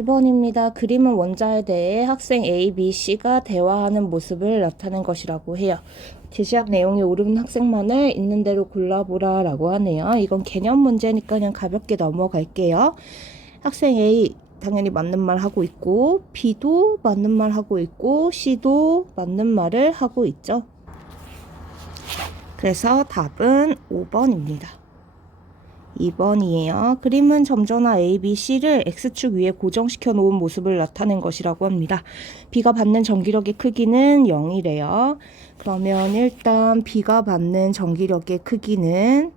1번입니다. 그림은 원자에 대해 학생 A, B, C가 대화하는 모습을 나타낸 것이라고 해요. 제시한 내용이 옳은 학생만을 있는 대로 골라보라 라고 하네요. 이건 개념 문제니까 그냥 가볍게 넘어갈게요. 학생 A 당연히 맞는 말 하고 있고, B도 맞는 말 하고 있고, C도 맞는 말을 하고 있죠. 그래서 답은 5번입니다. 2번이에요. 그림은 점전화 A, B, C를 X축 위에 고정시켜 놓은 모습을 나타낸 것이라고 합니다. B가 받는 전기력의 크기는 0이래요. 그러면 일단 B가 받는 전기력의 크기는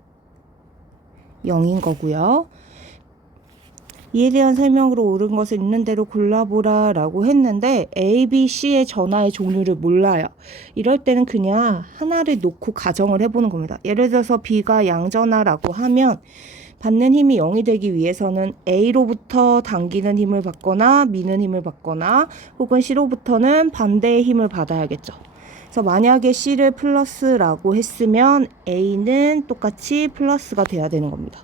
0인 거고요. 이에 대한 설명으로 옳은 것을 있는 대로 골라보라 라고 했는데 A, B, C의 전하의 종류를 몰라요. 이럴 때는 그냥 하나를 놓고 가정을 해보는 겁니다. 예를 들어서 B가 양전하라고 하면 받는 힘이 0이 되기 위해서는 A로부터 당기는 힘을 받거나 미는 힘을 받거나 혹은 C로부터는 반대의 힘을 받아야겠죠. 그래서 만약에 C를 플러스라고 했으면 A는 똑같이 플러스가 돼야 되는 겁니다.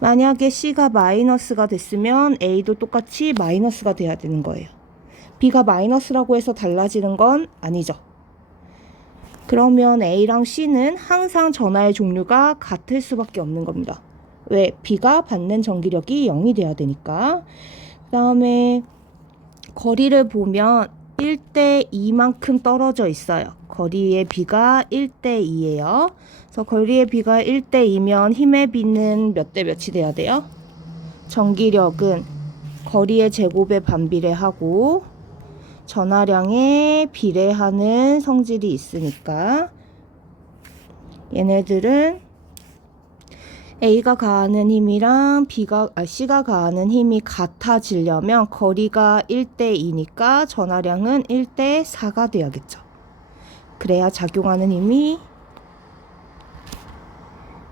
만약에 C가 마이너스가 됐으면 A도 똑같이 마이너스가 돼야 되는 거예요. B가 마이너스라고 해서 달라지는 건 아니죠. 그러면 A랑 C는 항상 전하의 종류가 같을 수밖에 없는 겁니다. 왜? B가 받는 전기력이 0이 돼야 되니까. 그 다음에 거리를 보면 1대 2만큼 떨어져 있어요. 거리의 B가 1대 2예요. 그래서 거리의 B가 1대 2면 힘의 B는 몇 대 몇이 돼야 돼요? 전기력은 거리의 제곱에 반비례하고 전하량에 비례하는 성질이 있으니까 얘네들은 A가 가하는 힘이랑 C가 가하는 힘이 같아지려면 거리가 1대 2니까 전하량은 1대 4가 돼야겠죠. 그래야 작용하는 힘이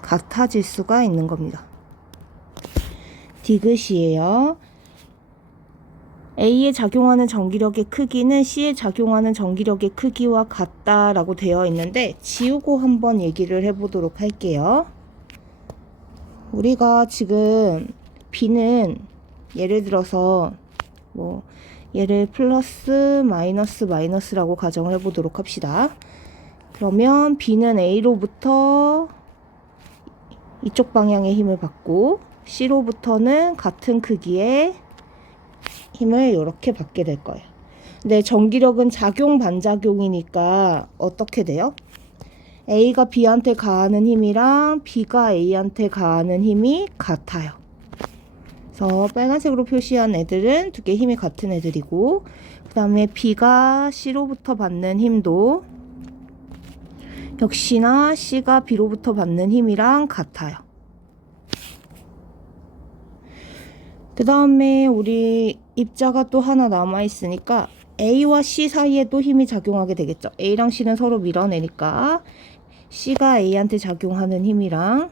같아질 수가 있는 겁니다. 디귿이에요. A에 작용하는 전기력의 크기는 C에 작용하는 전기력의 크기와 같다라고 되어 있는데 지우고 한번 얘기를 해보도록 할게요. 우리가 지금 B는 예를 들어서 얘를 플러스 마이너스라고 가정을 해보도록 합시다. 그러면 B는 A로부터 이쪽 방향의 힘을 받고 C로부터는 같은 크기의 힘을 이렇게 받게 될 거예요. 근데 전기력은 작용 반작용이니까 어떻게 돼요? A가 B한테 가하는 힘이랑 B가 A한테 가하는 힘이 같아요. 그래서 빨간색으로 표시한 애들은 두 개 힘이 같은 애들이고 그 다음에 B가 C로부터 받는 힘도 역시나 C가 B로부터 받는 힘이랑 같아요. 그 다음에 우리 입자가 또 하나 남아있으니까 A와 C 사이에도 힘이 작용하게 되겠죠. A랑 C는 서로 밀어내니까 C가 A한테 작용하는 힘이랑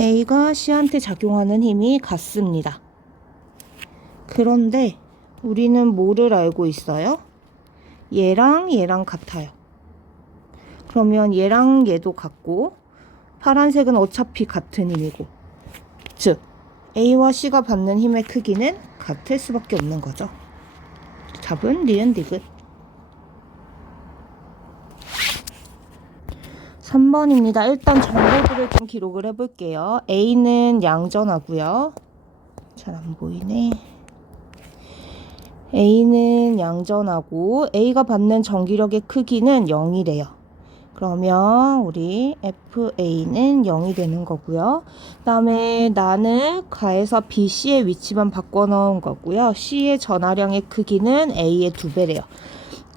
A가 C한테 작용하는 힘이 같습니다. 그런데 우리는 뭐를 알고 있어요? 얘랑 얘랑 같아요. 그러면 얘랑 얘도 같고 파란색은 어차피 같은 힘이고 즉 A와 C가 받는 힘의 크기는 같을 수밖에 없는 거죠. 답은 니은 디귿. 3번입니다. 일단 정보들을 좀 기록을 해볼게요. A는 양전하고요. 잘 안 보이네. A는 양전하고 A가 받는 전기력의 크기는 0이래요. 그러면 우리 FA는 0이 되는 거고요. 그 다음에 나는 가에서 B, C의 위치만 바꿔 넣은 거고요. C의 전하량의 크기는 A의 2배래요.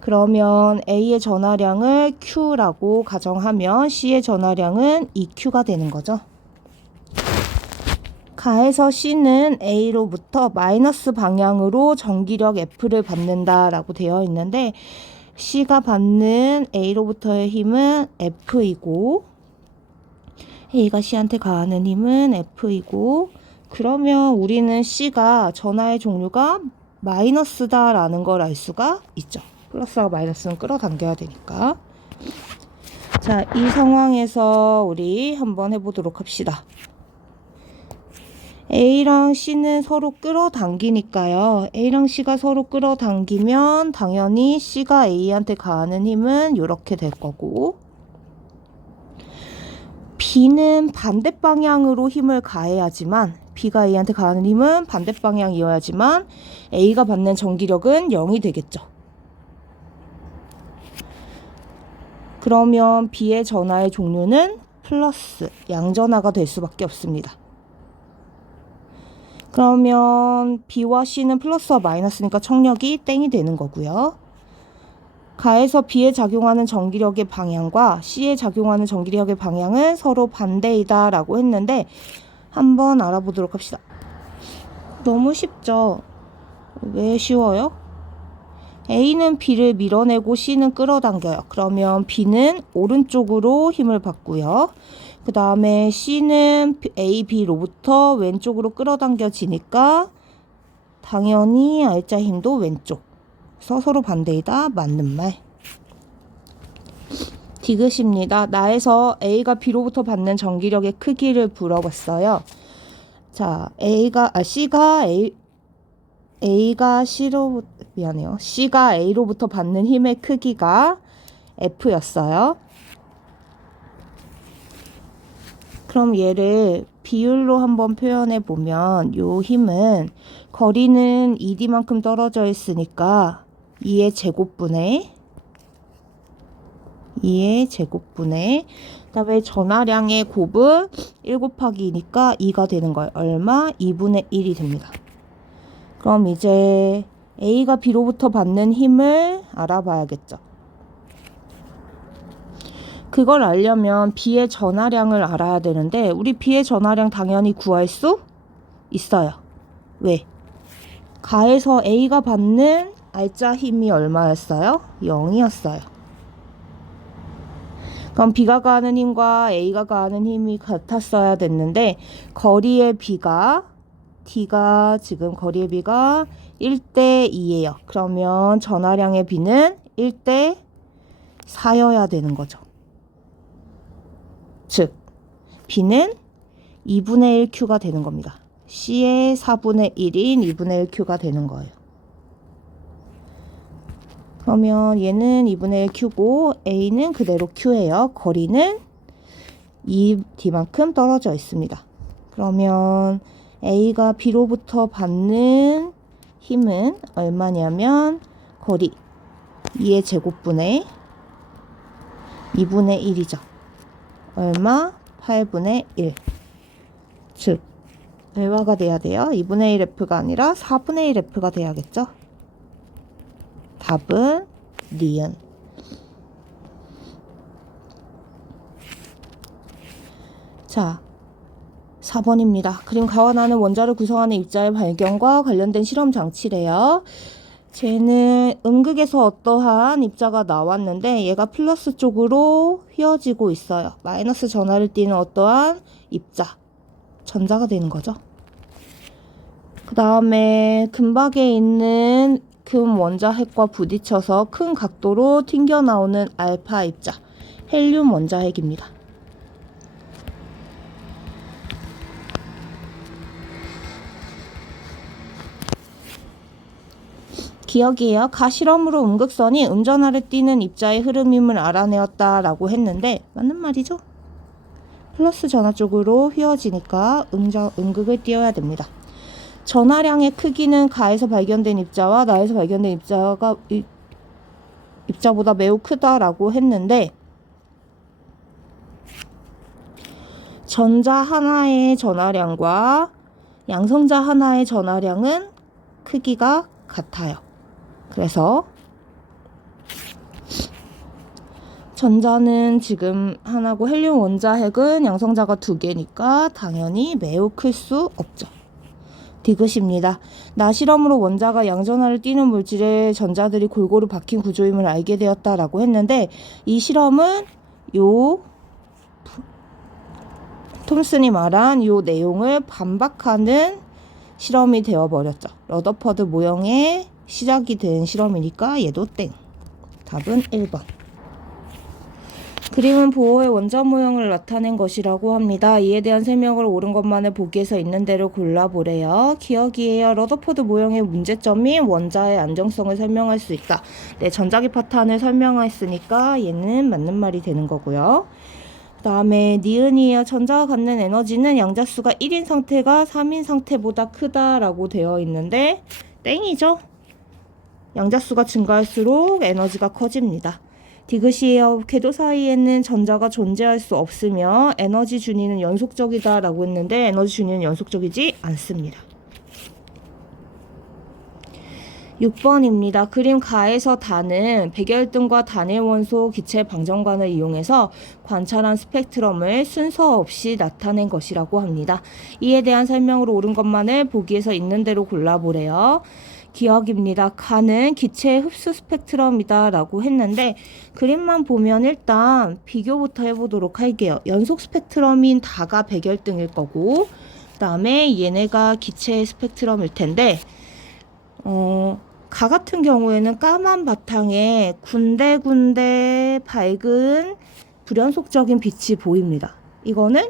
그러면 A의 전하량을 Q라고 가정하면 C의 전하량은 2Q가 되는 거죠. 가에서 C는 A로부터 마이너스 방향으로 전기력 F를 받는다라고 되어 있는데 C가 받는 A로부터의 힘은 F이고 A가 C한테 가하는 힘은 F이고 그러면 우리는 C가 전하의 종류가 마이너스다라는 걸 알 수가 있죠. 플러스하고 마이너스는 끌어당겨야 되니까. 자, 이 상황에서 우리 한번 해보도록 합시다. A랑 C는 서로 끌어당기니까요. A랑 C가 서로 끌어당기면 당연히 C가 A한테 가하는 힘은 이렇게 될 거고, B는 반대 방향으로 힘을 가해야지만, B가 A한테 가하는 힘은 반대 방향이어야지만 A가 받는 전기력은 0이 되겠죠. 그러면 B의 전하의 종류는 플러스, 양전하가 될 수밖에 없습니다. 그러면 B와 C는 플러스와 마이너스니까 청력이 땡이 되는 거고요. 가에서 B에 작용하는 전기력의 방향과 C에 작용하는 전기력의 방향은 서로 반대이다 라고 했는데, 한번 알아보도록 합시다. 너무 쉽죠? 왜 쉬워요? A는 B를 밀어내고 C는 끌어당겨요. 그러면 B는 오른쪽으로 힘을 받고요. 그 다음에 C는 A, B로부터 왼쪽으로 끌어당겨지니까 당연히 R자 힘도 왼쪽. 그래서 서로 반대이다. 맞는 말. 디귿입니다. 나에서 A가 B로부터 받는 전기력의 크기를 물어봤어요. 자, C가 A로부터 받는 힘의 크기가 F였어요. 그럼 얘를 비율로 한번 표현해 보면, 요 힘은 거리는 ED만큼 떨어져 있으니까 2의 제곱분의 그다음에 전하량의 곱은 1 곱하기 2니까 2가 되는 거예요. 얼마? 2분의 1이 됩니다. 그럼 이제 A가 B로부터 받는 힘을 알아봐야겠죠. 그걸 알려면 B의 전하량을 알아야 되는데, 우리 B의 전하량 당연히 구할 수 있어요. 왜? 가에서 A가 받는 R자 힘이 얼마였어요? 0이었어요. 그럼 B가 가하는 힘과 A가 가하는 힘이 같았어야 됐는데, 거리의 B가 지금 거리의 B가 1대 2예요. 그러면 전하량의 B는 1대 4여야 되는 거죠. 즉 B는 2분의 1Q가 되는 겁니다. C의 4분의 1인 2분의 1Q가 되는 거예요. 그러면 얘는 2분의 1Q고 A는 그대로 Q예요. 거리는 2D만큼 떨어져 있습니다. 그러면 A가 B로부터 받는 힘은 얼마냐면, 거리 2의 제곱분의 2분의 1이죠. 얼마? 8분의 1. 즉 얼마가 돼야 돼요? 2분의 1F가 아니라 4분의 1F가 돼야겠죠? 답은 니은. 자, 4번입니다. 그림 가와나는 원자를 구성하는 입자의 발견과 관련된 실험 장치래요. 쟤는 음극에서 어떠한 입자가 나왔는데 얘가 플러스 쪽으로 휘어지고 있어요. 마이너스 전하를 띠는 어떠한 입자, 전자가 되는 거죠. 그 다음에 금박에 있는 금 원자핵과 부딪혀서 큰 각도로 튕겨나오는 알파 입자, 헬륨 원자핵입니다. 기억이에요. 가실험으로 음극선이 음전하를 띠는 입자의 흐름임을 알아내었다라고 했는데 맞는 말이죠. 플러스 전하 쪽으로 휘어지니까 음극을 띄어야 됩니다. 전하량의 크기는 가에서 발견된 입자와 나에서 발견된 입자보다 매우 크다라고 했는데, 전자 하나의 전하량과 양성자 하나의 전하량은 크기가 같아요. 그래서 전자는 지금 하나고 헬륨 원자핵은 양성자가 2개니까 당연히 매우 클 수 없죠. 디귿입니다. 나실험으로 원자가 양전하를 띠는 물질의 전자들이 골고루 박힌 구조임을 알게 되었다라고 했는데, 이 실험은 톰슨이 말한 요 내용을 반박하는 실험이 되어버렸죠. 러더퍼드 모형의 시작이 된 실험이니까 얘도 땡. 답은 1번. 그림은 보호의 원자 모형을 나타낸 것이라고 합니다. 이에 대한 설명을 옳은 것만을 보기에서 있는 대로 골라보래요. 기억이에요. 러더포드 모형의 문제점이 원자의 안정성을 설명할 수 있다. 네, 전자기 파탄을 설명했으니까 얘는 맞는 말이 되는 거고요. 그 다음에 니은이에요. 전자가 갖는 에너지는 양자수가 1인 상태가 3인 상태보다 크다라고 되어 있는데 땡이죠. 양자수가 증가할수록 에너지가 커집니다. 디귿이에요. 궤도 사이에는 전자가 존재할 수 없으며 에너지 준위는 연속적이다 라고 했는데 에너지 준위는 연속적이지 않습니다. 6번입니다. 그림 가에서 다는 백열등과 단일 원소 기체 방정관을 이용해서 관찰한 스펙트럼을 순서 없이 나타낸 것이라고 합니다. 이에 대한 설명으로 옳은 것만을 보기에서 있는 대로 골라보래요. 기억입니다. 가는 기체의 흡수 스펙트럼이다 라고 했는데 그림만 보면 일단 비교부터 해보도록 할게요. 연속 스펙트럼인 다가 백열등일 거고 그 다음에 얘네가 기체의 스펙트럼일 텐데 가 같은 경우에는 까만 바탕에 군데군데 밝은 불연속적인 빛이 보입니다. 이거는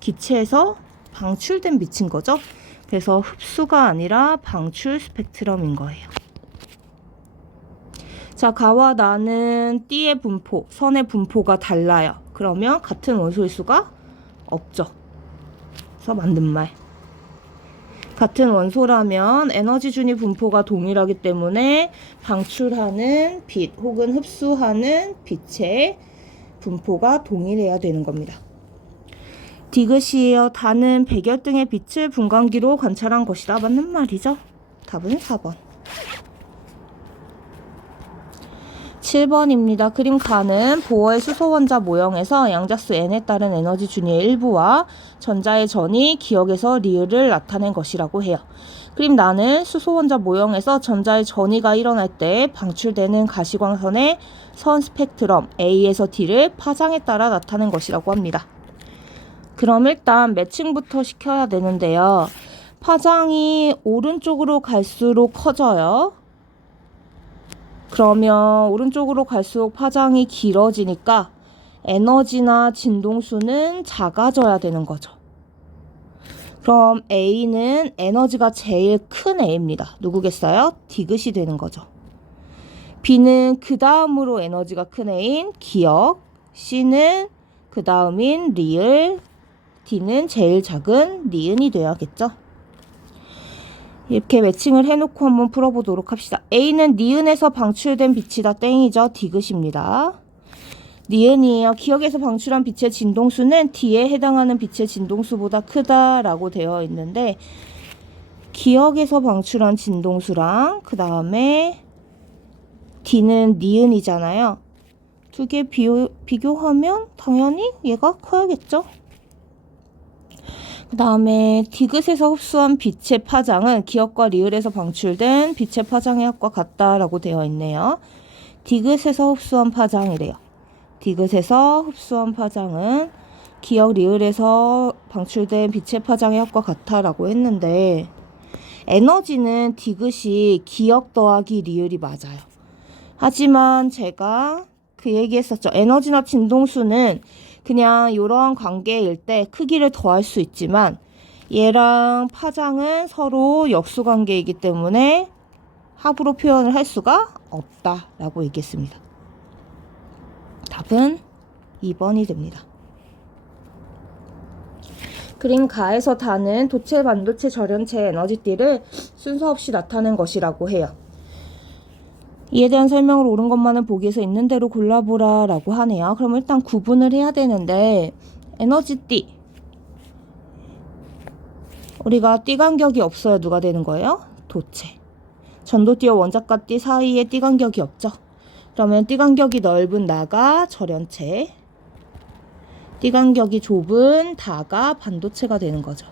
기체에서 방출된 빛인 거죠. 그래서 흡수가 아니라 방출 스펙트럼인 거예요. 자, 가와 나는 띠의 분포, 선의 분포가 달라요. 그러면 같은 원소일 수가 없죠. 그래서 맞는 말. 같은 원소라면 에너지 준위 분포가 동일하기 때문에 방출하는 빛 혹은 흡수하는 빛의 분포가 동일해야 되는 겁니다. 디귿이에요. 다는 백열등의 빛을 분광기로 관찰한 것이다. 맞는 말이죠. 답은 4번. 7번입니다. 그림 가는 보어의 수소 원자 모형에서 양자수 n에 따른 에너지 준위의 일부와 전자의 전이 기역에서 리을을 나타낸 것이라고 해요. 그림 나는 수소 원자 모형에서 전자의 전이가 일어날 때 방출되는 가시광선의 선 스펙트럼 A에서 D를 파장에 따라 나타낸 것이라고 합니다. 그럼 일단 매칭부터 시켜야 되는데요. 파장이 오른쪽으로 갈수록 커져요. 그러면 오른쪽으로 갈수록 파장이 길어지니까 에너지나 진동수는 작아져야 되는 거죠. 그럼 A는 에너지가 제일 큰 A입니다. 누구겠어요? 디귿이 되는 거죠. B는 그 다음으로 에너지가 큰 A인 기역, C는 그 다음인 리을, D는 제일 작은 니은이 되어야겠죠. 이렇게 매칭을 해놓고 한번 풀어보도록 합시다. A는 니은에서 방출된 빛이다. 땡이죠. 디귿입니다. 니은이에요. 기역에서 방출한 빛의 진동수는 D에 해당하는 빛의 진동수보다 크다라고 되어 있는데 기역에서 방출한 진동수랑 그 다음에 D는 니은이잖아요. 두 개 비교하면 당연히 얘가 커야겠죠. 그 다음에 디귿에서 흡수한 빛의 파장은 기역과 리을에서 방출된 빛의 파장의 합과 같다라고 되어 있네요. 디귿에서 흡수한 파장이래요. 디귿에서 흡수한 파장은 기역, 리을에서 방출된 빛의 파장의 합과 같다라고 했는데 에너지는 디귿이 기역 더하기 리을이 맞아요. 하지만 제가 그 얘기했었죠. 에너지나 진동수는 그냥 이러한 관계일 때 크기를 더할 수 있지만 얘랑 파장은 서로 역수 관계이기 때문에 합으로 표현을 할 수가 없다라고 얘기했습니다. 답은 2번이 됩니다. 그림 가에서 다는 도체, 반도체, 절연체 에너지띠를 순서 없이 나타낸 것이라고 해요. 이에 대한 설명을 옳은 것만은 보기에서 있는 대로 골라보라 라고 하네요. 그럼 일단 구분을 해야 되는데 에너지띠 우리가 띠 간격이 없어야 누가 되는 거예요? 도체. 전도띠와 원자가띠 사이에 띠 간격이 없죠. 그러면 띠 간격이 넓은 나가 절연체, 띠 간격이 좁은 다가 반도체가 되는 거죠.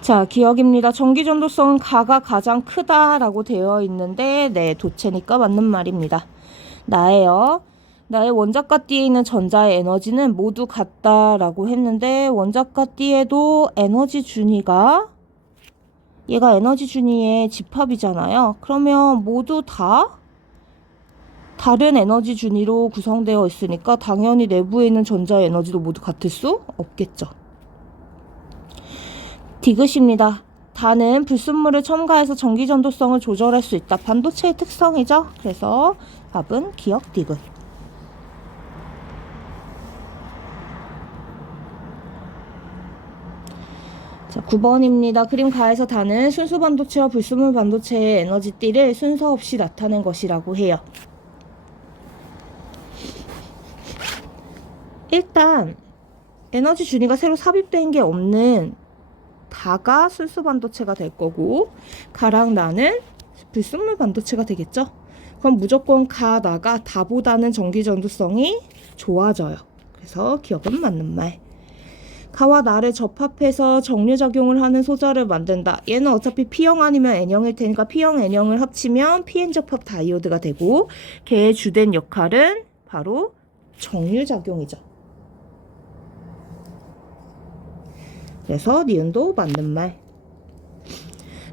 자, 기억입니다. 전기 전도성은 가가 가장 크다라고 되어 있는데 네, 도체니까 맞는 말입니다. 나의 원자가띠에 있는 전자의 에너지는 모두 같다라고 했는데 원자가띠에도 에너지 준위가 얘가 에너지 준위의 집합이잖아요. 그러면 모두 다 다른 에너지 준위로 구성되어 있으니까 당연히 내부에 있는 전자의 에너지도 모두 같을 수 없겠죠. 디귿입니다. 단은 불순물을 첨가해서 전기 전도성을 조절할 수 있다. 반도체의 특성이죠. 그래서 답은 기억 디귿. 자, 9번입니다. 그림 가에서 단은 순수 반도체와 불순물 반도체의 에너지띠를 순서 없이 나타낸 것이라고 해요. 일단 에너지 준위가 새로 삽입된 게 없는 다가 순수 반도체가 될 거고, 가랑 나는 불순물 반도체가 되겠죠. 그럼 무조건 가, 나가 다보다는 전기 전도성이 좋아져요. 그래서 기억은 맞는 말. 가와 나를 접합해서 정류작용을 하는 소자를 만든다. 얘는 어차피 P형 아니면 N형일 테니까 P형, N형을 합치면 PN 접합 다이오드가 되고, 걔의 주된 역할은 바로 정류작용이죠. 그래서 니은도 맞는 말.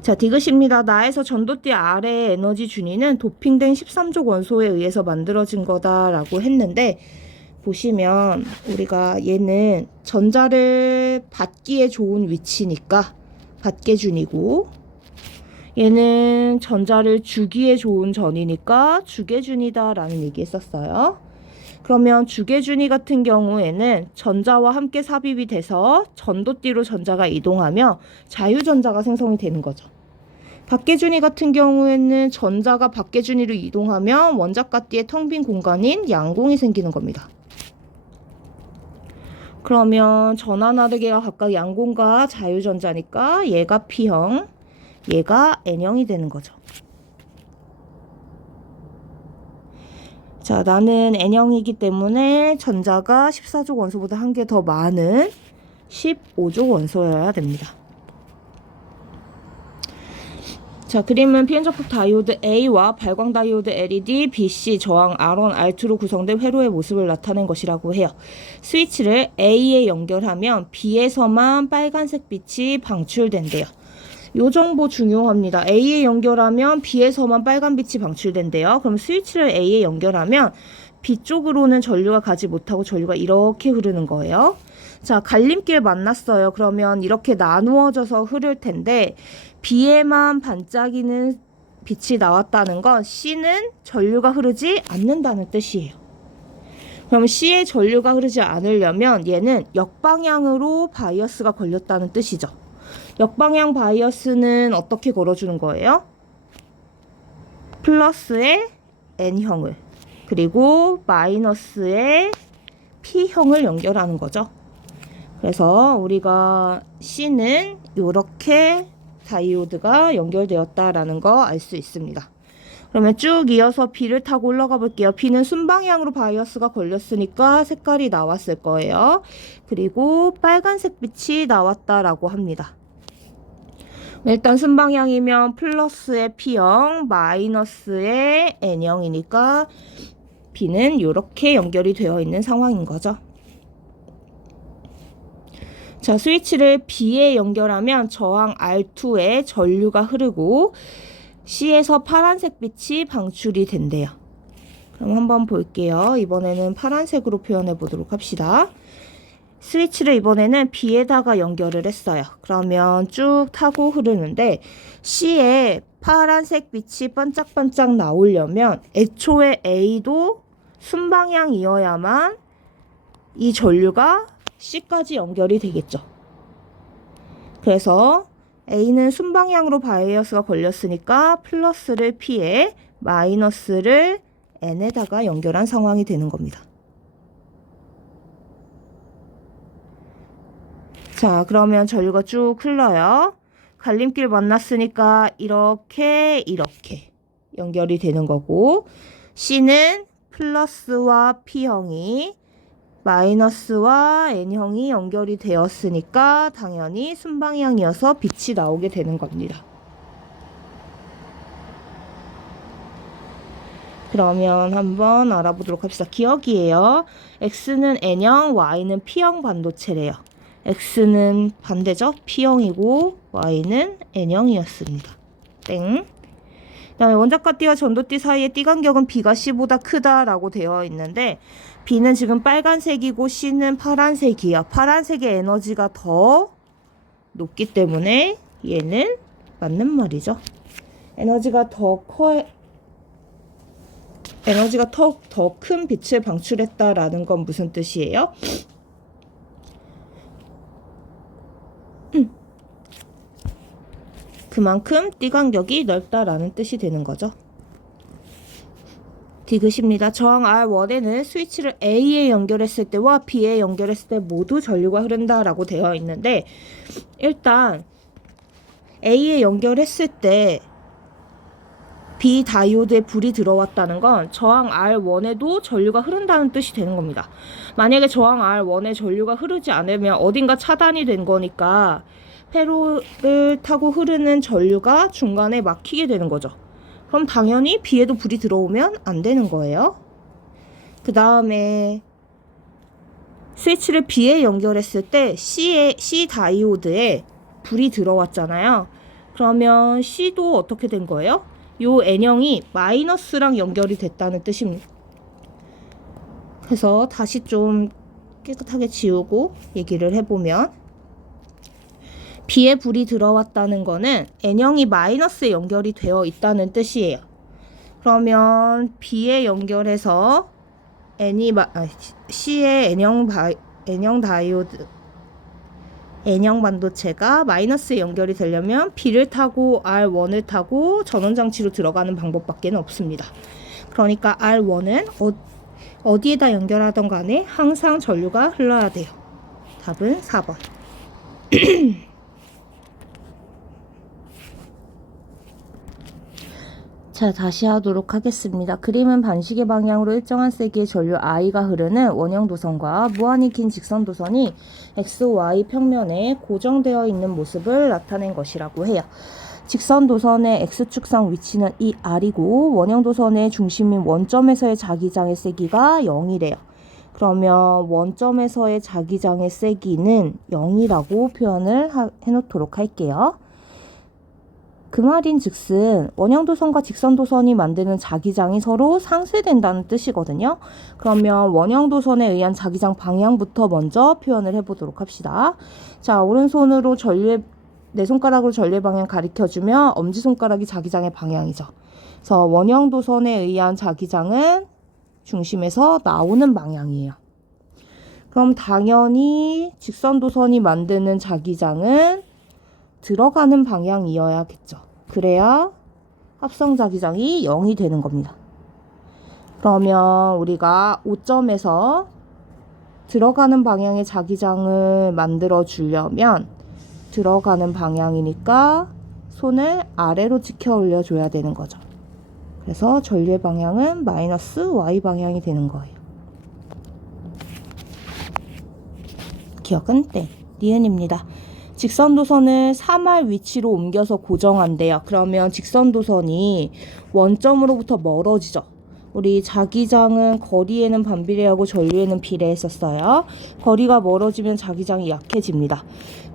자, 디귿입니다. 나에서 전도띠 아래의 에너지 준위는 도핑된 13족 원소에 의해서 만들어진 거다라고 했는데, 보시면 우리가 얘는 전자를 받기에 좋은 위치니까 받게 준이고, 얘는 전자를 주기에 좋은 전이니까 주게 준이다 라는 얘기 했었어요. 그러면 주게 준이 같은 경우에는 전자와 함께 삽입이 돼서 전도띠로 전자가 이동하며 자유전자가 생성이 되는 거죠. 밖에 준이 같은 경우에는 전자가 밖에 준이로 이동하면 원자가띠의 텅 빈 공간인 양공이 생기는 겁니다. 그러면 전하나르게가 각각 양공과 자유전자니까 얘가 P형, 얘가 N형이 되는 거죠. 자, 나는 N형이기 때문에 전자가 14족 원소보다 한 개 더 많은 15족 원소여야 됩니다. 자, 그림은 PN접합 다이오드 A와 발광 다이오드 LED, BC, 저항 R1, R2로 구성된 회로의 모습을 나타낸 것이라고 해요. 스위치를 A에 연결하면 B에서만 빨간색 빛이 방출된대요. 요 정보 중요합니다. A에 연결하면 B에서만 빨간 빛이 방출된대요. 그럼 스위치를 A에 연결하면 B 쪽으로는 전류가 가지 못하고 전류가 이렇게 흐르는 거예요. 자, 갈림길 만났어요. 그러면 이렇게 나누어져서 흐를 텐데 B에만 반짝이는 빛이 나왔다는 건 C는 전류가 흐르지 않는다는 뜻이에요. 그럼 C에 전류가 흐르지 않으려면 얘는 역방향으로 바이어스가 걸렸다는 뜻이죠. 역방향 바이어스는 어떻게 걸어주는 거예요? 플러스의 N형을, 그리고 마이너스의 P형을 연결하는 거죠. 그래서 우리가 C는 이렇게 다이오드가 연결되었다라는 거 알 수 있습니다. 그러면 쭉 이어서 B를 타고 올라가 볼게요. B는 순방향으로 바이어스가 걸렸으니까 색깔이 나왔을 거예요. 그리고 빨간색 빛이 나왔다라고 합니다. 일단 순방향이면 플러스의 P형, 마이너스의 N형이니까 B는 이렇게 연결이 되어 있는 상황인 거죠. 자, 스위치를 B에 연결하면 저항 R2에 전류가 흐르고 C에서 파란색 빛이 방출이 된대요. 그럼 한번 볼게요. 이번에는 파란색으로 표현해 보도록 합시다. 스위치를 이번에는 B에다가 연결을 했어요. 그러면 쭉 타고 흐르는데 C에 파란색 빛이 반짝반짝 나오려면 애초에 A도 순방향이어야만 이 전류가 C까지 연결이 되겠죠. 그래서 A는 순방향으로 바이어스가 걸렸으니까 플러스를 P에 마이너스를 N에다가 연결한 상황이 되는 겁니다. 자, 그러면 전류가 쭉 흘러요. 갈림길 만났으니까 이렇게 연결이 되는 거고, C는 플러스와 P형이 마이너스와 N형이 연결이 되었으니까 당연히 순방향이어서 빛이 나오게 되는 겁니다. 그러면 한번 알아보도록 합시다. 기억이에요. X는 N형, Y는 P형 반도체래요. X는 반대죠. P형이고 Y는 N형이었습니다. 땡. 그다음에 원자카띠와 전도띠 사이의 띠간격은 B가 C보다 크다라고 되어 있는데 B는 지금 빨간색이고 C는 파란색이야. 파란색의 에너지가 더 높기 때문에 얘는 맞는 말이죠. 에너지가 더 큰 빛을 방출했다라는 건 무슨 뜻이에요? 그만큼 띠간격이 넓다라는 뜻이 되는 거죠. 디귿입니다. 저항 R1에는 스위치를 A에 연결했을 때와 B에 연결했을 때 모두 전류가 흐른다라고 되어 있는데 일단 A에 연결했을 때 B 다이오드에 불이 들어왔다는 건 저항 R1에도 전류가 흐른다는 뜻이 되는 겁니다. 만약에 저항 R1에 전류가 흐르지 않으면 어딘가 차단이 된 거니까 회로를 타고 흐르는 전류가 중간에 막히게 되는 거죠. 그럼 당연히 B에도 불이 들어오면 안 되는 거예요. 그 다음에 스위치를 B에 연결했을 때 C 다이오드에 불이 들어왔잖아요. 그러면 C도 어떻게 된 거예요? 요 N형이 마이너스랑 연결이 됐다는 뜻입니다. 그래서 다시 좀 깨끗하게 지우고 얘기를 해보면 B에 불이 들어왔다는 거는 N형이 마이너스에 연결이 되어 있다는 뜻이에요. 그러면 B에 연결해서 C의 N형 다이오드 N형 반도체가 마이너스에 연결이 되려면 B를 타고 R1을 타고 전원장치로 들어가는 방법밖에 없습니다. 그러니까 R1은 어디에다 연결하던 간에 항상 전류가 흘러야 돼요. 답은 4번. 자, 다시 하도록 하겠습니다. 그림은 반시계 방향으로 일정한 세기의 전류 I가 흐르는 원형 도선과 무한히 긴 직선 도선이 X, Y 평면에 고정되어 있는 모습을 나타낸 것이라고 해요. 직선 도선의 X축상 위치는 이 R이고 원형 도선의 중심인 원점에서의 자기장의 세기가 0이래요. 그러면 원점에서의 자기장의 세기는 0이라고 표현을 해놓도록 할게요. 그 말인즉슨 원형도선과 직선도선이 만드는 자기장이 서로 상쇄된다는 뜻이거든요. 그러면 원형도선에 의한 자기장 방향부터 먼저 표현을 해보도록 합시다. 자, 오른손으로 내 손가락으로 전류의 방향 가리켜주면 엄지손가락이 자기장의 방향이죠. 그래서 원형도선에 의한 자기장은 중심에서 나오는 방향이에요. 그럼 당연히 직선도선이 만드는 자기장은 들어가는 방향이어야겠죠. 그래야 합성 자기장이 0이 되는 겁니다. 그러면 우리가 5점에서 들어가는 방향의 자기장을 만들어 주려면 들어가는 방향이니까 손을 아래로 찍혀 올려줘야 되는 거죠. 그래서 전류의 방향은 마이너스 Y 방향이 되는 거예요. 기억은 땡. 니은입니다. 직선도선을 3R 위치로 옮겨서 고정한대요. 그러면 직선도선이 원점으로부터 멀어지죠. 우리 자기장은 거리에는 반비례하고 전류에는 비례했었어요. 거리가 멀어지면 자기장이 약해집니다.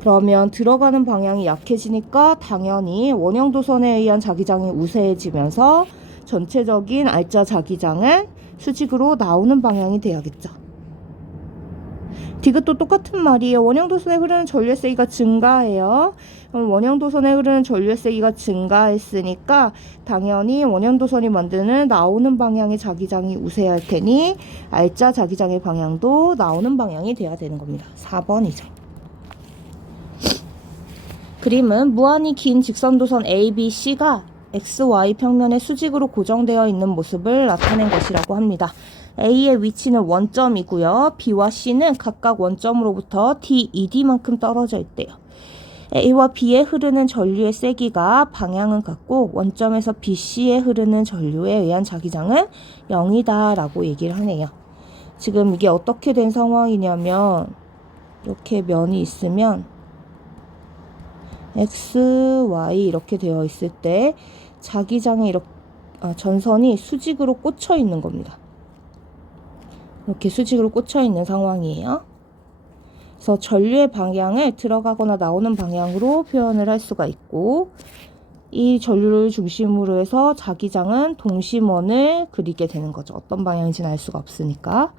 그러면 들어가는 방향이 약해지니까 당연히 원형도선에 의한 자기장이 우세해지면서 전체적인 R자 자기장은 수직으로 나오는 방향이 돼야겠죠. 디귿도 똑같은 말이에요. 원형도선에 흐르는 전류의 세기가 증가해요. 그럼 원형도선에 흐르는 전류의 세기가 증가했으니까 당연히 원형도선이 만드는 나오는 방향의 자기장이 우세할 테니 R자 자기장의 방향도 나오는 방향이 돼야 되는 겁니다. 4번이죠. 그림은 무한히 긴 직선도선 A, B, C가 X, Y 평면에 수직으로 고정되어 있는 모습을 나타낸 것이라고 합니다. A의 위치는 원점이고요. B와 C는 각각 원점으로부터 T, ED만큼 떨어져 있대요. A와 B에 흐르는 전류의 세기가 방향은 같고 원점에서 BC에 흐르는 전류에 의한 자기장은 0이다 라고 얘기를 하네요. 지금 이게 어떻게 된 상황이냐면 이렇게 면이 있으면 X, Y 이렇게 되어 있을 때 자기장이 전선이 수직으로 꽂혀 있는 겁니다. 이렇게 수직으로 꽂혀 있는 상황이에요. 그래서 전류의 방향을 들어가거나 나오는 방향으로 표현을 할 수가 있고 이 전류를 중심으로 해서 자기장은 동심원을 그리게 되는 거죠. 어떤 방향인지는 알 수가 없으니까.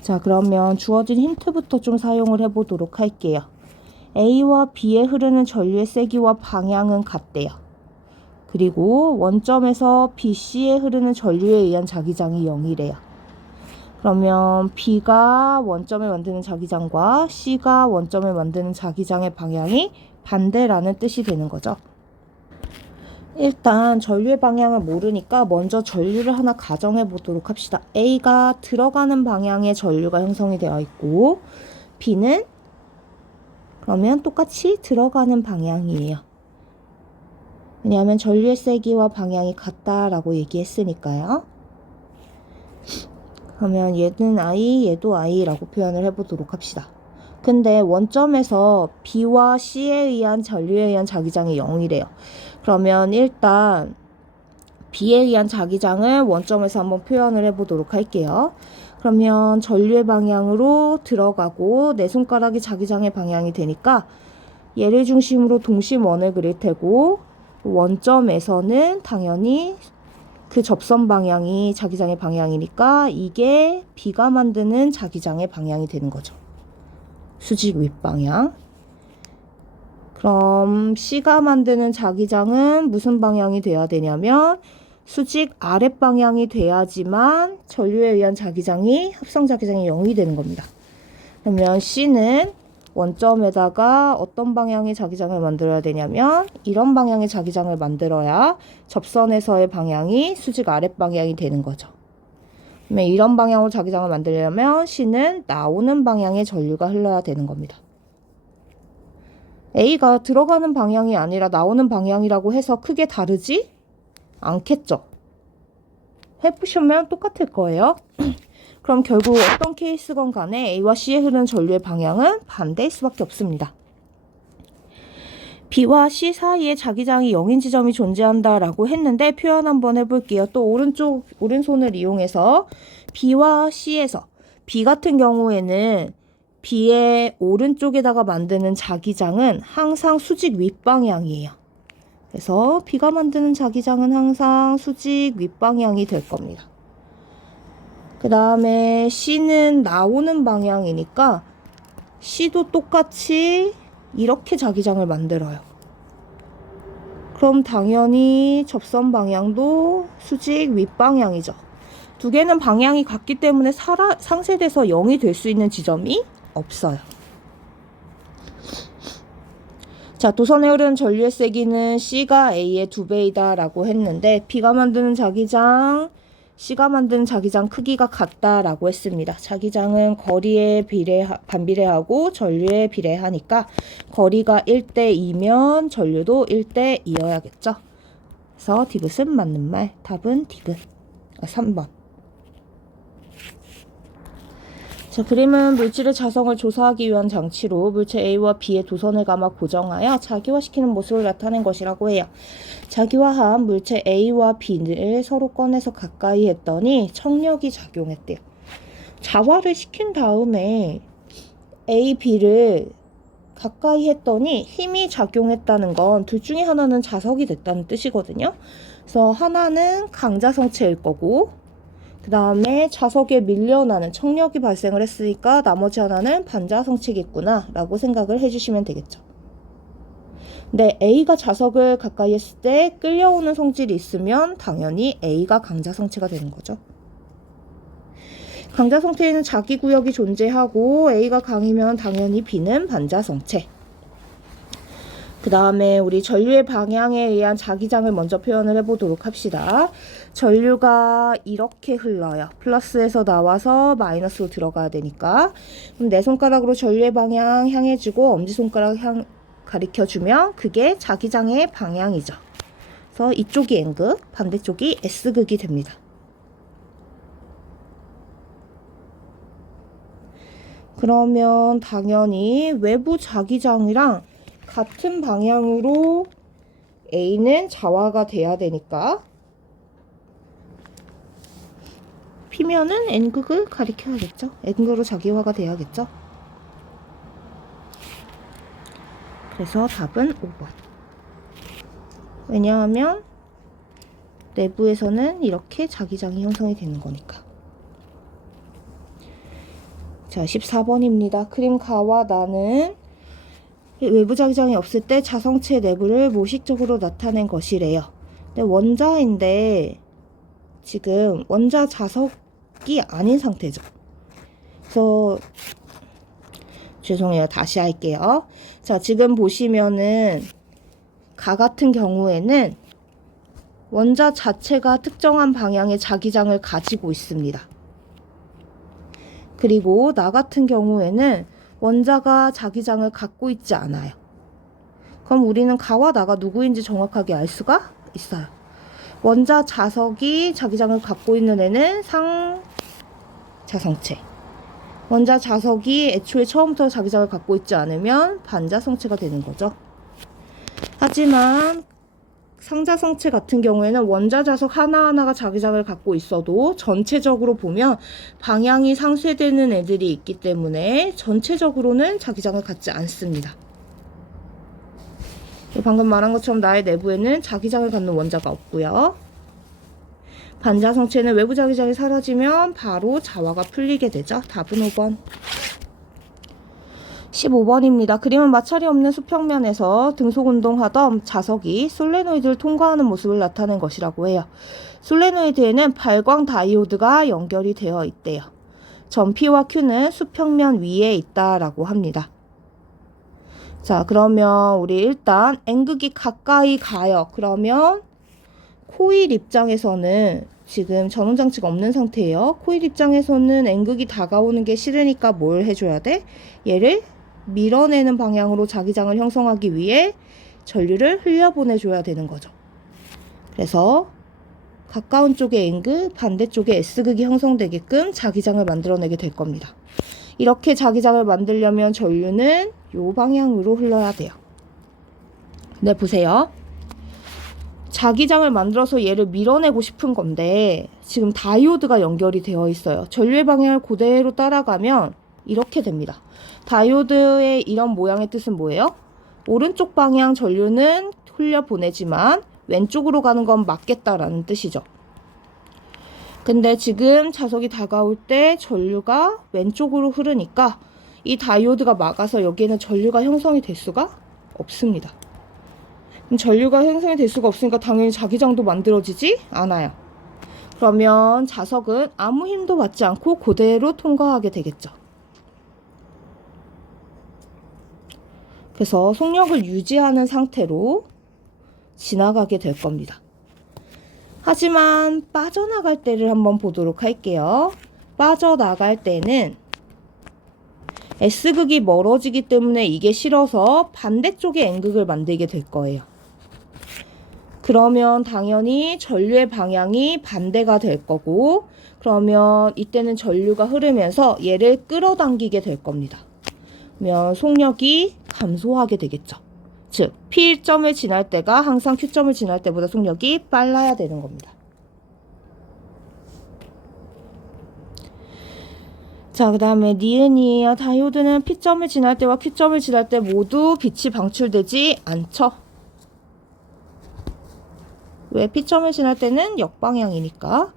자, 그러면 주어진 힌트부터 좀 사용을 해보도록 할게요. A와 B에 흐르는 전류의 세기와 방향은 같대요. 그리고 원점에서 BC에 흐르는 전류에 의한 자기장이 0이래요. 그러면 B가 원점에 만드는 자기장과 C가 원점에 만드는 자기장의 방향이 반대라는 뜻이 되는 거죠. 일단 전류의 방향을 모르니까 먼저 전류를 하나 가정해 보도록 합시다. A가 들어가는 방향의 전류가 형성이 되어 있고 B는 그러면 똑같이 들어가는 방향이에요. 왜냐하면 전류의 세기와 방향이 같다라고 얘기했으니까요. 그러면 얘는 I, 얘도 I라고 표현을 해보도록 합시다. 근데 원점에서 B와 C에 의한 전류에 의한 자기장이 0이래요. 그러면 일단 B에 의한 자기장을 원점에서 한번 표현을 해보도록 할게요. 그러면 전류의 방향으로 들어가고 내 손가락이 자기장의 방향이 되니까 얘를 중심으로 동심원을 그릴 테고 원점에서는 당연히 그 접선 방향이 자기장의 방향이니까 이게 B가 만드는 자기장의 방향이 되는 거죠. 수직 윗방향. 그럼 C가 만드는 자기장은 무슨 방향이 돼야 되냐면 수직 아랫방향이 돼야지만 전류에 의한 자기장이 합성 자기장이 0이 되는 겁니다. 그러면 C는 원점에다가 어떤 방향의 자기장을 만들어야 되냐면 이런 방향의 자기장을 만들어야 접선에서의 방향이 수직 아랫방향이 되는 거죠. 그러면 이런 방향으로 자기장을 만들려면 C는 나오는 방향의 전류가 흘러야 되는 겁니다. A가 들어가는 방향이 아니라 나오는 방향이라고 해서 크게 다르지 않겠죠? 해보시면 똑같을 거예요. 그럼 결국 어떤 케이스건 간에 A와 C에 흐르는 전류의 방향은 반대일 수밖에 없습니다. B와 C 사이에 자기장이 0인 지점이 존재한다라고 했는데 표현 한번 해볼게요. 또 오른손을 이용해서 B와 C에서 B 같은 경우에는 B의 오른쪽에다가 만드는 자기장은 항상 수직 윗방향이에요. 그래서 B가 만드는 자기장은 항상 수직 윗방향이 될 겁니다. 그 다음에 C는 나오는 방향이니까 C도 똑같이 이렇게 자기장을 만들어요. 그럼 당연히 접선 방향도 수직 윗방향이죠. 두 개는 방향이 같기 때문에 상쇄돼서 0이 될 수 있는 지점이 없어요. 자, 도선에 흐르는 전류의 세기는 C가 A의 2배이다 라고 했는데 B가 만드는 자기장, C가 만드는 자기장 크기가 같다라고 했습니다. 자기장은 거리에 반비례하고 전류에 비례하니까 거리가 1대2면 전류도 1대2여야겠죠. 그래서 디귿은 맞는 말. 답은 디귿. 3번. 자, 그림은 물질의 자성을 조사하기 위한 장치로 물체 A와 B의 도선을 감아 고정하여 자기화시키는 모습을 나타낸 것이라고 해요. 자기화한 물체 A와 B를 서로 꺼내서 가까이 했더니 청력이 작용했대요. 자화를 시킨 다음에 A, B를 가까이 했더니 힘이 작용했다는 건 둘 중에 하나는 자석이 됐다는 뜻이거든요. 그래서 하나는 강자성체일 거고 그 다음에 자석에 밀려나는 청력이 발생을 했으니까 나머지 하나는 반자성체겠구나 라고 생각을 해주시면 되겠죠. 근데 A가 자석을 가까이 했을 때 끌려오는 성질이 있으면 당연히 A가 강자성체가 되는 거죠. 강자성체에는 자기구역이 존재하고 A가 강이면 당연히 B는 반자성체. 그 다음에 우리 전류의 방향에 의한 자기장을 먼저 표현을 해보도록 합시다. 전류가 이렇게 흘러요. 플러스에서 나와서 마이너스로 들어가야 되니까. 그럼 내 손가락으로 전류의 방향 향해주고 엄지손가락 가리켜주면 그게 자기장의 방향이죠. 그래서 이쪽이 N극, 반대쪽이 S극이 됩니다. 그러면 당연히 외부 자기장이랑 같은 방향으로 A는 자화가 돼야 되니까 P면은 N극을 가리켜야겠죠. N극으로 자기화가 돼야겠죠. 그래서 답은 5번. 왜냐하면 내부에서는 이렇게 자기장이 형성이 되는 거니까. 자, 14번입니다. 그림가와 나는 외부 자기장이 없을 때 자성체 내부를 모식적으로 나타낸 것이래요. 근데 원자인데 지금 원자 자석이 아닌 상태죠. 그래서 죄송해요. 다시 할게요. 자, 지금 보시면은 가 같은 경우에는 원자 자체가 특정한 방향의 자기장을 가지고 있습니다. 그리고 나 같은 경우에는 원자가 자기장을 갖고 있지 않아요. 그럼 우리는 가와 나가 누구인지 정확하게 알 수가 있어요. 원자 자석이 자기장을 갖고 있는 애는 상자성체. 원자 자석이 애초에 처음부터 자기장을 갖고 있지 않으면 반자성체가 되는 거죠. 하지만 상자성체 같은 경우에는 원자 자석 하나하나가 자기장을 갖고 있어도 전체적으로 보면 방향이 상쇄되는 애들이 있기 때문에 전체적으로는 자기장을 갖지 않습니다. 방금 말한 것처럼 나의 내부에는 자기장을 갖는 원자가 없고요. 반자성체는 외부 자기장이 사라지면 바로 자화가 풀리게 되죠. 답은 5번. 15번입니다. 그림은 마찰이 없는 수평면에서 등속운동하던 자석이 솔레노이드를 통과하는 모습을 나타낸 것이라고 해요. 솔레노이드에는 발광 다이오드가 연결이 되어 있대요. 점 P와 Q는 수평면 위에 있다라고 합니다. 자, 그러면 우리 일단 N극이 가까이 가요. 그러면 코일 입장에서는 지금 전원장치가 없는 상태예요. 코일 입장에서는 N극이 다가오는 게 싫으니까 뭘 해줘야 돼? 얘를 밀어내는 방향으로 자기장을 형성하기 위해 전류를 흘려보내줘야 되는 거죠. 그래서 가까운 쪽에 N극, 반대쪽에 S극이 형성되게끔 자기장을 만들어내게 될 겁니다. 이렇게 자기장을 만들려면 전류는 이 방향으로 흘러야 돼요. 네, 보세요. 자기장을 만들어서 얘를 밀어내고 싶은 건데 지금 다이오드가 연결이 되어 있어요. 전류의 방향을 그대로 따라가면 이렇게 됩니다. 다이오드의 이런 모양의 뜻은 뭐예요? 오른쪽 방향 전류는 흘려보내지만 왼쪽으로 가는 건 막겠다라는 뜻이죠. 근데 지금 자석이 다가올 때 전류가 왼쪽으로 흐르니까 이 다이오드가 막아서 여기에는 전류가 형성이 될 수가 없습니다. 그럼 전류가 형성이 될 수가 없으니까 당연히 자기장도 만들어지지 않아요. 그러면 자석은 아무 힘도 받지 않고 그대로 통과하게 되겠죠. 그래서 속력을 유지하는 상태로 지나가게 될 겁니다. 하지만 빠져나갈 때를 한번 보도록 할게요. 빠져나갈 때는 S극이 멀어지기 때문에 이게 싫어서 반대쪽에 N극을 만들게 될 거예요. 그러면 당연히 전류의 방향이 반대가 될 거고, 그러면 이때는 전류가 흐르면서 얘를 끌어당기게 될 겁니다. 그러면 속력이 감소하게 되겠죠. 즉, P점을 지날 때가 항상 Q점을 지날 때보다 속력이 빨라야 되는 겁니다. 자, 그 다음에 니은이에요. 다이오드는 P점을 지날 때와 Q점을 지날 때 모두 빛이 방출되지 않죠. 왜? P점을 지날 때는 역방향이니까.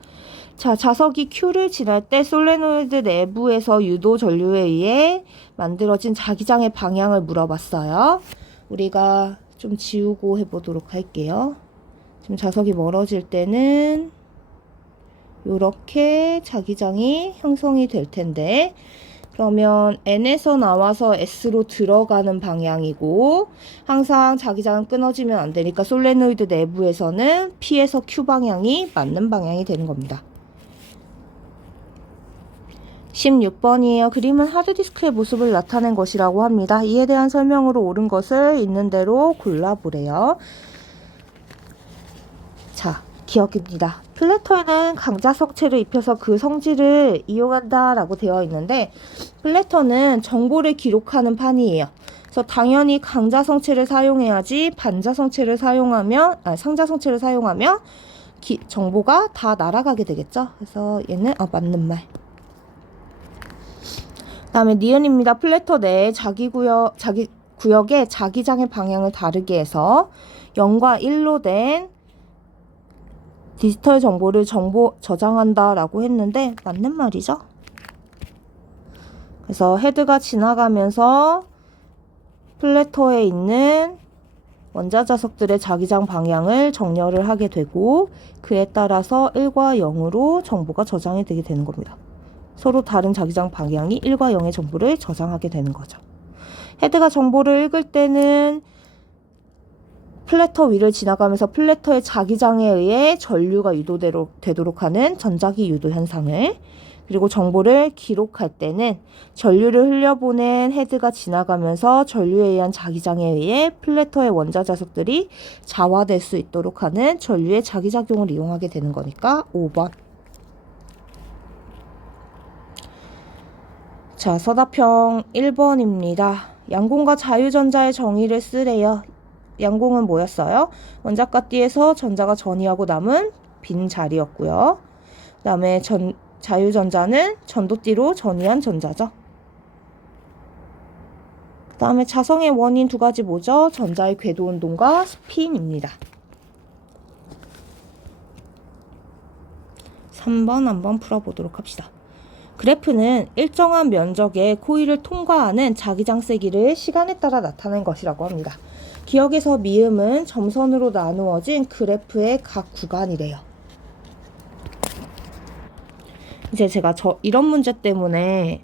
자, 자석이 Q를 지날 때 솔레노이드 내부에서 유도 전류에 의해 만들어진 자기장의 방향을 물어봤어요. 우리가 좀 지우고 해보도록 할게요. 지금 자석이 멀어질 때는 이렇게 자기장이 형성이 될 텐데, 그러면 N에서 나와서 S로 들어가는 방향이고, 항상 자기장은 끊어지면 안 되니까 솔레노이드 내부에서는 P에서 Q 방향이 맞는 방향이 되는 겁니다. 16번이에요. 그림은 하드디스크의 모습을 나타낸 것이라고 합니다. 이에 대한 설명으로 옳은 것을 있는 대로 골라보래요. 자, 기억입니다. 플래터에는 강자석체를 입혀서 그 성질을 이용한다 라고 되어 있는데, 플래터는 정보를 기록하는 판이에요. 그래서 당연히 강자성체를 사용해야지 반자성체를 사용하면, 상자성체를 사용하면 정보가 다 날아가게 되겠죠. 그래서 얘는 맞는 말. 다음에 니은입니다. 플래터 내에 자기 구역의 자기장의 방향을 다르게 해서 0과 1로 된 디지털 정보를 저장한다 라고 했는데 맞는 말이죠. 그래서 헤드가 지나가면서 플래터에 있는 원자자석들의 자기장 방향을 정렬을 하게 되고 그에 따라서 1과 0으로 정보가 저장이 되게 되는 겁니다. 서로 다른 자기장 방향이 1과 0의 정보를 저장하게 되는 거죠. 헤드가 정보를 읽을 때는 플래터 위를 지나가면서 플래터의 자기장에 의해 전류가 유도되도록 하는 전자기 유도 현상을, 그리고 정보를 기록할 때는 전류를 흘려보낸 헤드가 지나가면서 전류에 의한 자기장에 의해 플래터의 원자자석들이 자화될 수 있도록 하는 전류의 자기작용을 이용하게 되는 거니까 5번. 자, 서답형 1번입니다. 양공과 자유전자의 정의를 쓰래요. 양공은 뭐였어요? 원자과 띠에서 전자가 전이하고 남은 빈 자리였고요. 그 다음에 자유전자는 전도띠로 전이한 전자죠. 그 다음에 자성의 원인 두 가지 뭐죠? 전자의 궤도운동과 스핀입니다. 3번 한번 풀어보도록 합시다. 그래프는 일정한 면적의 코일을 통과하는 자기장 세기를 시간에 따라 나타낸 것이라고 합니다. 기억에서 미음은 점선으로 나누어진 그래프의 각 구간이래요. 이제 제가 이런 문제 때문에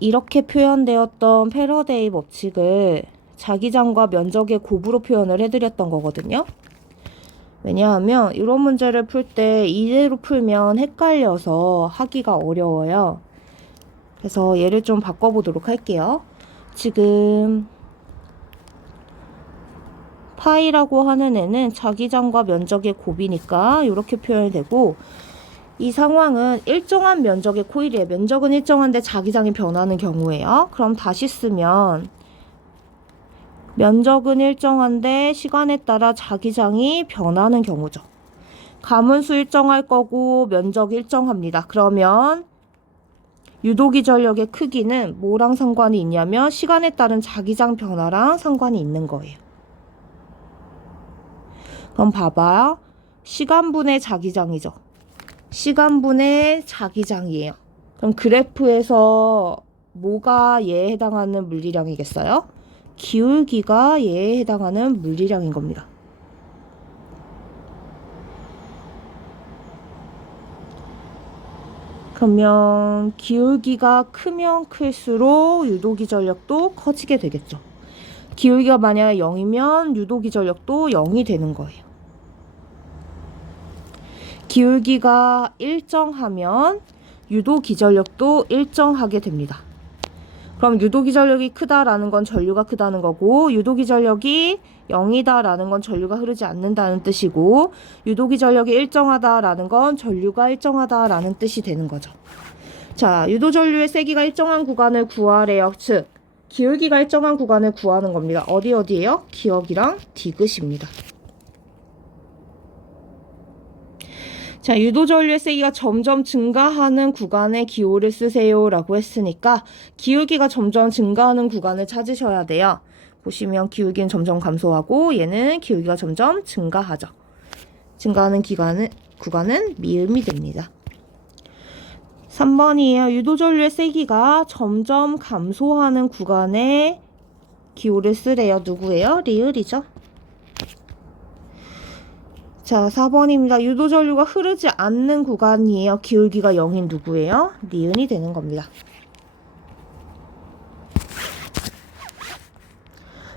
이렇게 표현되었던 패러데이 법칙을 자기장과 면적의 곱으로 표현을 해드렸던 거거든요. 왜냐하면 이런 문제를 풀 때 이대로 풀면 헷갈려서 하기가 어려워요. 그래서 얘를 좀 바꿔보도록 할게요. 지금 파이라고 하는 애는 자기장과 면적의 곱이니까 이렇게 표현이 되고, 이 상황은 일정한 면적의 코일이에요. 면적은 일정한데 자기장이 변하는 경우예요. 그럼 다시 쓰면 면적은 일정한데 시간에 따라 자기장이 변하는 경우죠. 가문수 일정할 거고 면적 일정합니다. 그러면 유도기 전력의 크기는 뭐랑 상관이 있냐면 시간에 따른 자기장 변화랑 상관이 있는 거예요. 그럼 봐봐요. 시간분의 자기장이죠. 시간분의 자기장이에요. 그럼 그래프에서 뭐가 얘에 해당하는 물리량이겠어요? 기울기가 얘에 해당하는 물리량인 겁니다. 그러면 기울기가 크면 클수록 유도기 전력도 커지게 되겠죠. 기울기가 만약에 0이면 유도기 전력도 0이 되는 거예요. 기울기가 일정하면 유도기전력도 일정하게 됩니다. 그럼 유도기전력이 크다라는 건 전류가 크다는 거고, 유도기전력이 0이다라는 건 전류가 흐르지 않는다는 뜻이고, 유도기전력이 일정하다라는 건 전류가 일정하다라는 뜻이 되는 거죠. 자, 유도전류의 세기가 일정한 구간을 구하래요. 즉, 기울기가 일정한 구간을 구하는 겁니다. 어디예요? 기억이랑 디귿입니다. 자, 유도전류의 세기가 점점 증가하는 구간에 기호를 쓰세요 라고 했으니까 기울기가 점점 증가하는 구간을 찾으셔야 돼요. 보시면 기울기는 점점 감소하고 얘는 기울기가 점점 증가하죠. 증가하는 구간은 미음이 됩니다. 3번이에요. 유도전류의 세기가 점점 감소하는 구간에 기호를 쓰래요. 누구예요? 리을이죠. 자, 4번입니다. 유도전류가 흐르지 않는 구간이에요. 기울기가 0인 누구예요? 니은이 되는 겁니다.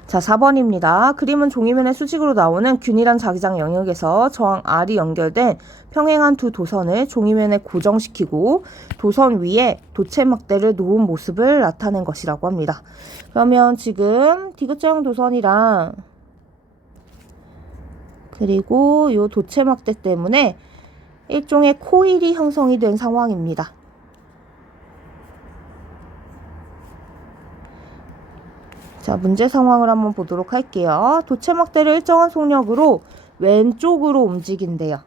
자, 4번입니다. 그림은 종이면에 수직으로 나오는 균일한 자기장 영역에서 저항 R이 연결된 평행한 두 도선을 종이면에 고정시키고 도선 위에 도체막대를 놓은 모습을 나타낸 것이라고 합니다. 그러면 지금 디귿자형 도선이랑 그리고 이 도체막대 때문에 일종의 코일이 형성이 된 상황입니다. 자, 문제 상황을 한번 보도록 할게요. 도체막대를 일정한 속력으로 왼쪽으로 움직인대요.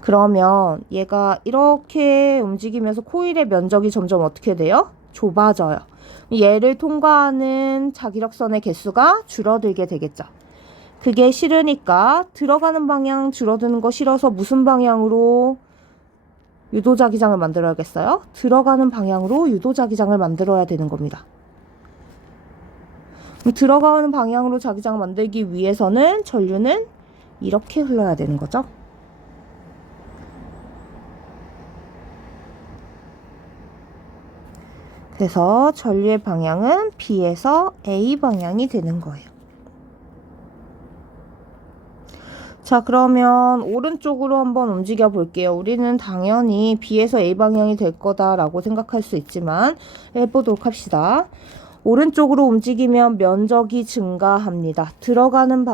그러면 얘가 이렇게 움직이면서 코일의 면적이 점점 어떻게 돼요? 좁아져요. 얘를 통과하는 자기력선의 개수가 줄어들게 되겠죠. 그게 싫으니까 들어가는 방향 줄어드는 거 싫어서 무슨 방향으로 유도자기장을 만들어야겠어요? 들어가는 방향으로 유도자기장을 만들어야 되는 겁니다. 들어가는 방향으로 자기장을 만들기 위해서는 전류는 이렇게 흘러야 되는 거죠. 그래서 전류의 방향은 B에서 A 방향이 되는 거예요. 자, 그러면 오른쪽으로 한번 움직여 볼게요. 우리는 당연히 B에서 A 방향이 될 거다라고 생각할 수 있지만 해보도록 합시다. 오른쪽으로 움직이면 면적이 증가합니다. 들어가는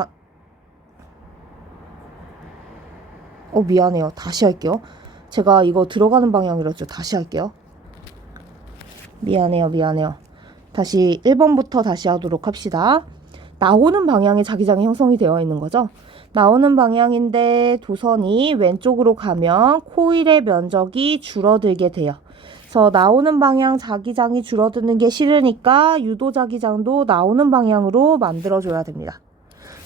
미안해요. 다시 할게요. 제가 이거 들어가는 방향이랬죠. 다시 할게요. 미안해요. 다시 1번부터 다시 하도록 합시다. 나오는 방향에 자기장이 형성이 되어 있는 거죠. 나오는 방향인데 도선이 왼쪽으로 가면 코일의 면적이 줄어들게 돼요. 그래서 나오는 방향 자기장이 줄어드는 게 싫으니까 유도 자기장도 나오는 방향으로 만들어줘야 됩니다.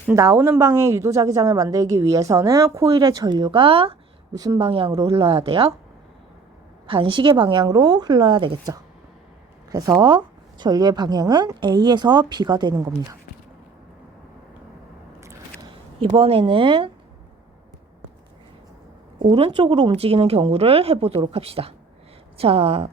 나오는 방향의 유도 자기장을 만들기 위해서는 코일의 전류가 무슨 방향으로 흘러야 돼요? 반시계 방향으로 흘러야 되겠죠. 그래서 전류의 방향은 A에서 B가 되는 겁니다. 이번에는 오른쪽으로 움직이는 경우를 해보도록 합시다. 자,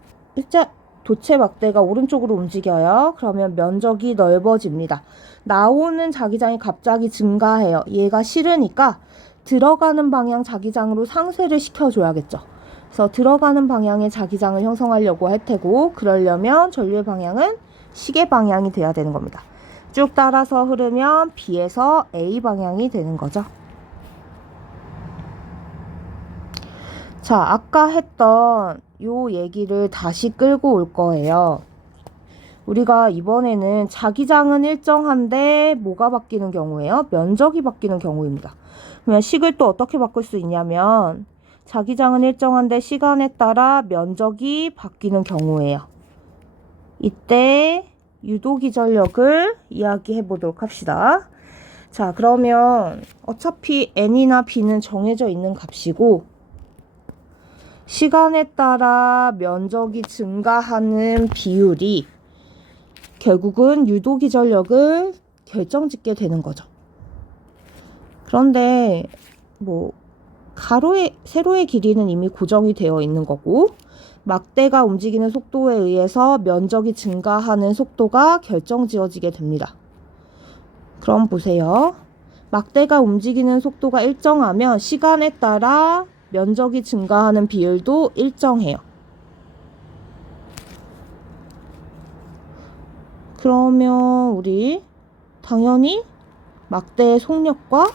도체 막대가 오른쪽으로 움직여요. 그러면 면적이 넓어집니다. 나오는 자기장이 갑자기 증가해요. 얘가 싫으니까 들어가는 방향 자기장으로 상쇄를 시켜줘야겠죠. 그래서 들어가는 방향의 자기장을 형성하려고 할 테고, 그러려면 전류의 방향은 시계 방향이 돼야 되는 겁니다. 쭉 따라서 흐르면 B에서 A 방향이 되는 거죠. 자, 아까 했던 요 얘기를 다시 끌고 올 거예요. 우리가 이번에는 자기장은 일정한데 뭐가 바뀌는 경우예요? 면적이 바뀌는 경우입니다. 그러면 식을 또 어떻게 바꿀 수 있냐면 자기장은 일정한데 시간에 따라 면적이 바뀌는 경우예요. 이때 유도기전력을 이야기해 보도록 합시다. 자, 그러면 어차피 N이나 B는 정해져 있는 값이고 시간에 따라 면적이 증가하는 비율이 결국은 유도기전력을 결정짓게 되는 거죠. 그런데 세로의 길이는 이미 고정이 되어 있는 거고 막대가 움직이는 속도에 의해서 면적이 증가하는 속도가 결정지어지게 됩니다. 그럼 보세요. 막대가 움직이는 속도가 일정하면 시간에 따라 면적이 증가하는 비율도 일정해요. 그러면 우리 당연히 막대의 속력과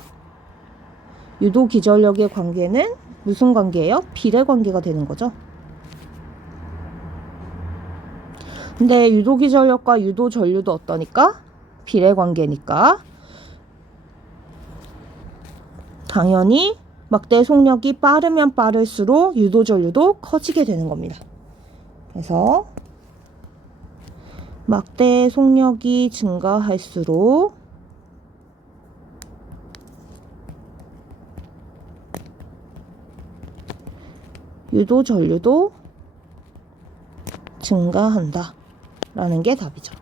유도기전력의 관계는 무슨 관계예요? 비례 관계가 되는 거죠. 근데 유도기전력과 유도전류도 어떠니까? 비례 관계니까 당연히 막대의 속력이 빠르면 빠를수록 유도전류도 커지게 되는 겁니다. 그래서 막대의 속력이 증가할수록 유도전류도 증가한다 라는 게 답이죠.